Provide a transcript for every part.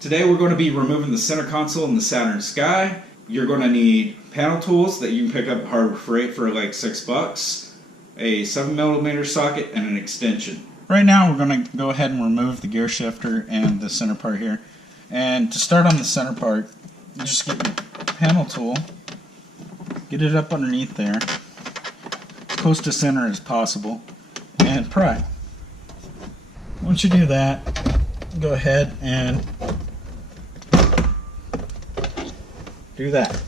Today we're going to be removing the center console in the Saturn Sky. You're going to need panel tools that you can pick up at Harbor Freight for like $6, a 7mm socket, and an extension. Right now we're going to go ahead and remove the gear shifter and the center part here. And to start on the center part, you just get your panel tool, get it up underneath there, close to center as possible, and pry. Once you do that, go ahead and do that.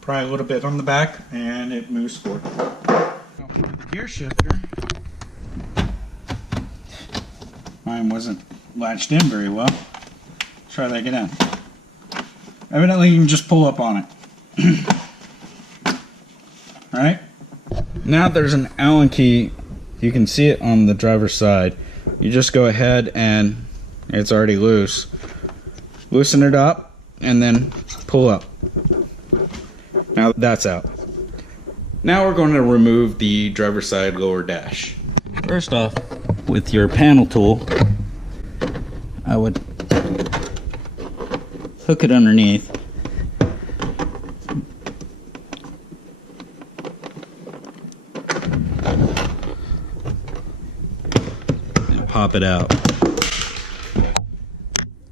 Pry a little bit on the back and it moves forward. The gear shifter, mine wasn't latched in very well. Try that again. Evidently you can just pull up on it. Alright? Now there's an Allen key. You can see it on the driver's side. You just go ahead and it's already loose. Loosen it up and then pull up. Now that's out. Now we're going to remove the driver's side lower dash. First off, with your panel tool, I would hook it underneath. And pop it out.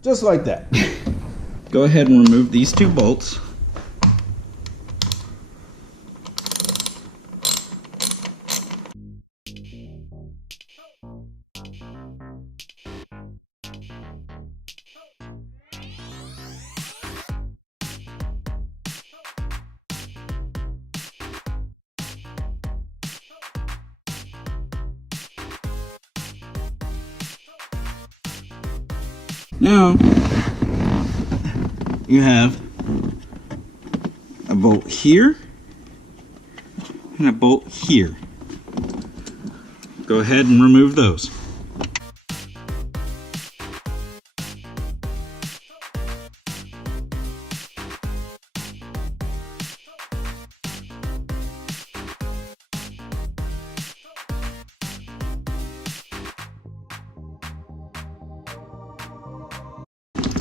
Just like that. Go ahead and remove these two bolts. Now you have a bolt here and a bolt here. Go ahead and remove those.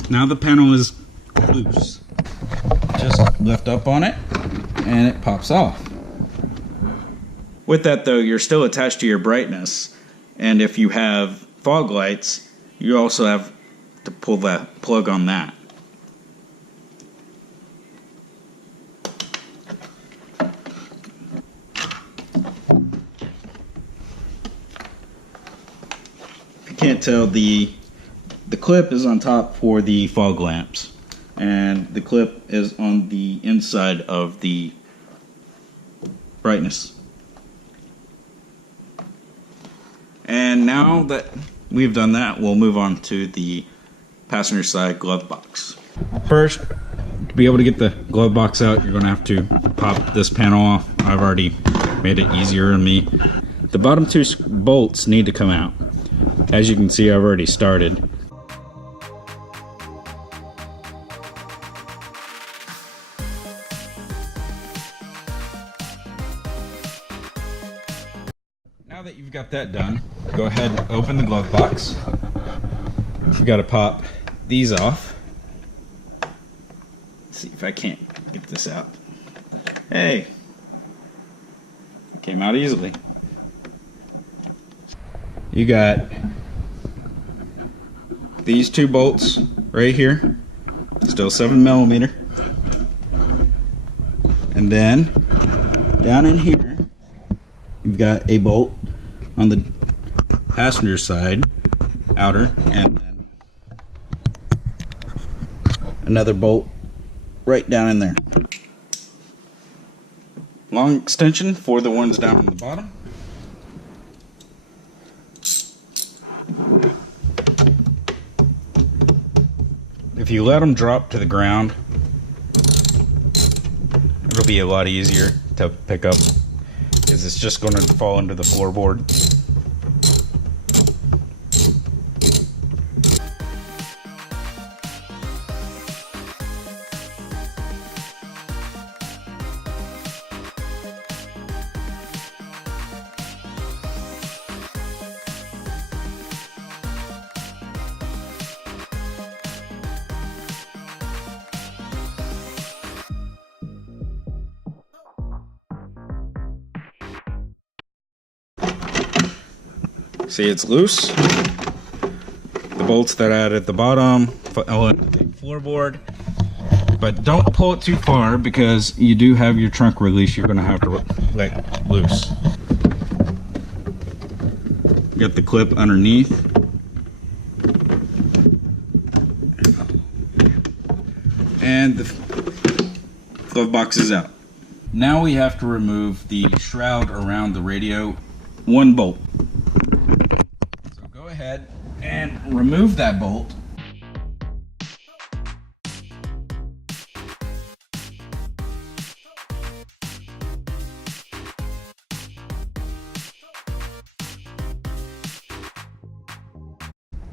Now the panel is loose. Just lift up on it and it pops off. With that though, you're still attached to your brightness, and if you have fog lights, you also have to pull that plug on that. If you can't tell, the clip is on top for the fog lamps, and the clip is on the inside of the brightness. And now that we've done that, we'll move on to the passenger side glove box. First, to be able to get the glove box out, you're going to have to pop this panel off. I've already made it easier on me. The bottom two bolts need to come out. As you can see, I've already started. Now that you've got that done, go ahead and open the glove box. We've got to pop these off. Let's see if I can't get this out. Hey! It came out easily. You got these two bolts right here, still 7mm. And then down in here, you've got a bolt on the passenger side, outer, and then another bolt right down in there. Long extension for the ones down on the bottom. If you let them drop to the ground, it'll be a lot easier to pick up, because it's just going to fall into the floorboard. See, it's loose. The bolts that I had at the bottom, floorboard. But don't pull it too far because you do have your trunk release you're going to have to let loose. Got the clip underneath. And the glove box is out. Now we have to remove the shroud around the radio, one bolt. So go ahead and remove that bolt.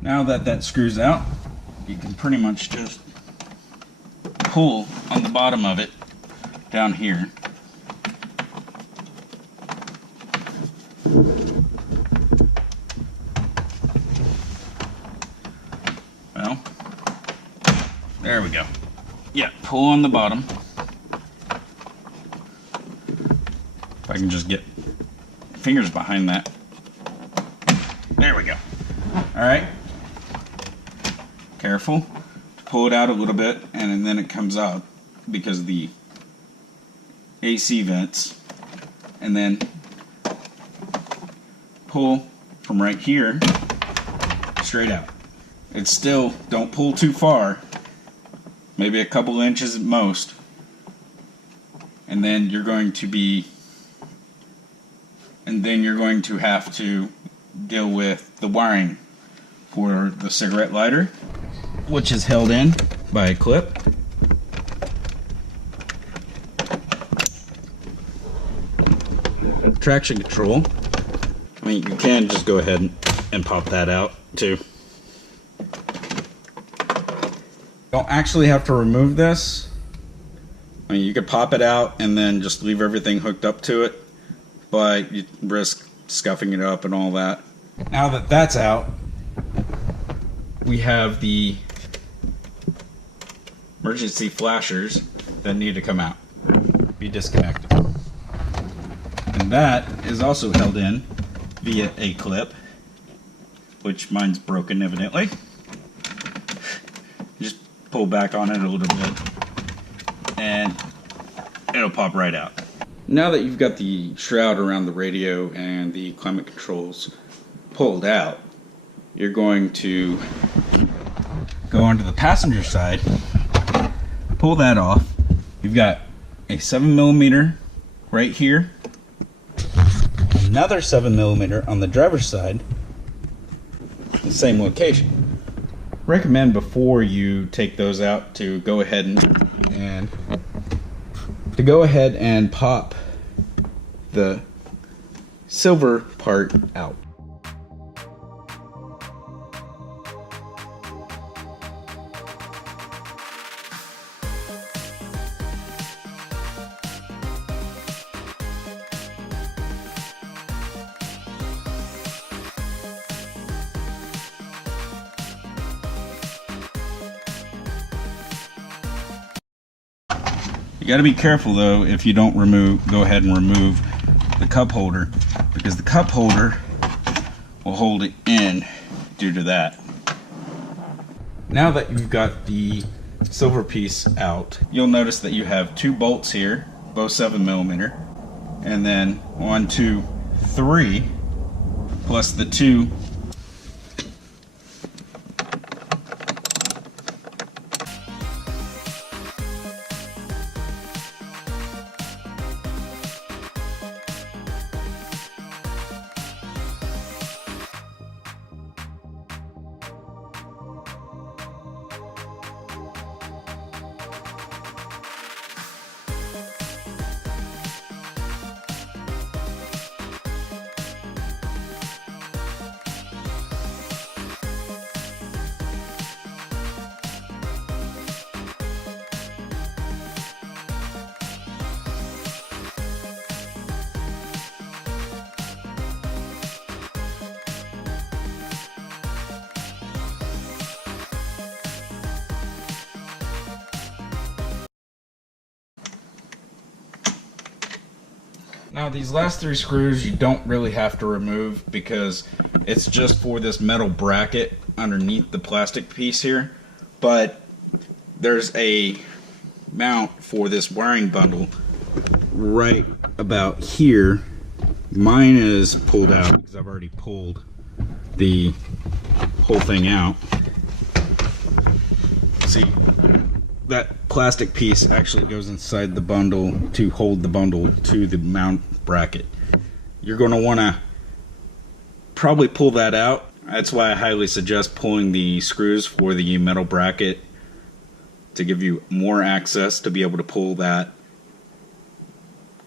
Now that that screws out, you can pretty much just pull on the bottom of it down here. Well, there we go. Yeah, pull on the bottom. If I can just get fingers behind that. There we go. All right. Careful to pull it out a little bit, and then it comes out because of the AC vents. And then pull from right here straight out. It's still, don't pull too far, maybe a couple inches at most, and then you're going to have to deal with the wiring for the cigarette lighter, which is held in by a clip. Traction control. I mean, you can just go ahead and pop that out too. Don't actually have to remove this. I mean, you could pop it out and then just leave everything hooked up to it, but you risk scuffing it up and all that. Now that that's out, we have the emergency flashers that need to come out, be disconnected. And that is also held in via a clip, which mine's broken evidently. Just pull back on it a little bit and it'll pop right out. Now that you've got the shroud around the radio and the climate controls pulled out, you're going to go onto the passenger side, pull that off. You've got a 7mm right here, another 7mm on the driver's side, the same location. Recommend before you take those out to go ahead and pop the silver part out. You got to be careful though if you don't go ahead and remove the cup holder, because the cup holder will hold it in due to that. Now that you've got the silver piece out, you'll notice that you have two bolts here, both 7mm, and then 1, 2, 3, plus the two Now these last three screws you don't really have to remove because It's just for this metal bracket underneath the plastic piece here, but there's a mount for this wiring bundle right about here. Mine is pulled out because I've already pulled the whole thing out. See, that plastic piece actually goes inside the bundle to hold the bundle to the mount bracket. You're going to want to probably pull that out. That's why I highly suggest pulling the screws for the metal bracket to give you more access to be able to pull that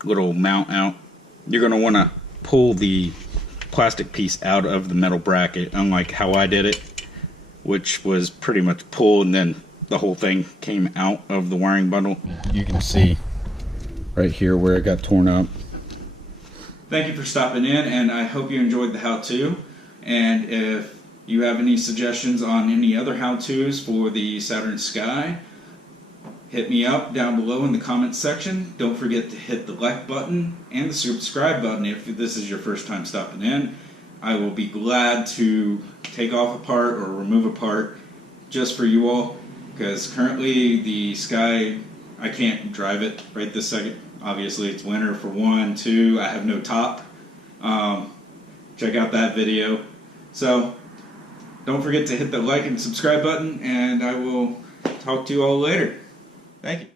little mount out. You're going to want to pull the plastic piece out of the metal bracket, unlike how I did it, which was pretty much pulled and then the whole thing came out of the wiring bundle. You can see right here where it got torn up. Thank you for stopping in, and I hope you enjoyed the how-to. And if you have any suggestions on any other how-tos for the Saturn Sky, hit me up down below in the comments section. Don't forget to hit the like button and the subscribe button if this is your first time stopping in. I will be glad to take off a part or remove a part just for you all, because currently the Sky, I can't drive it right this second. Obviously it's winter for one. Two, I have no top. Check out that video. So don't forget to hit the like and subscribe button, and I will talk to you all later. Thank you.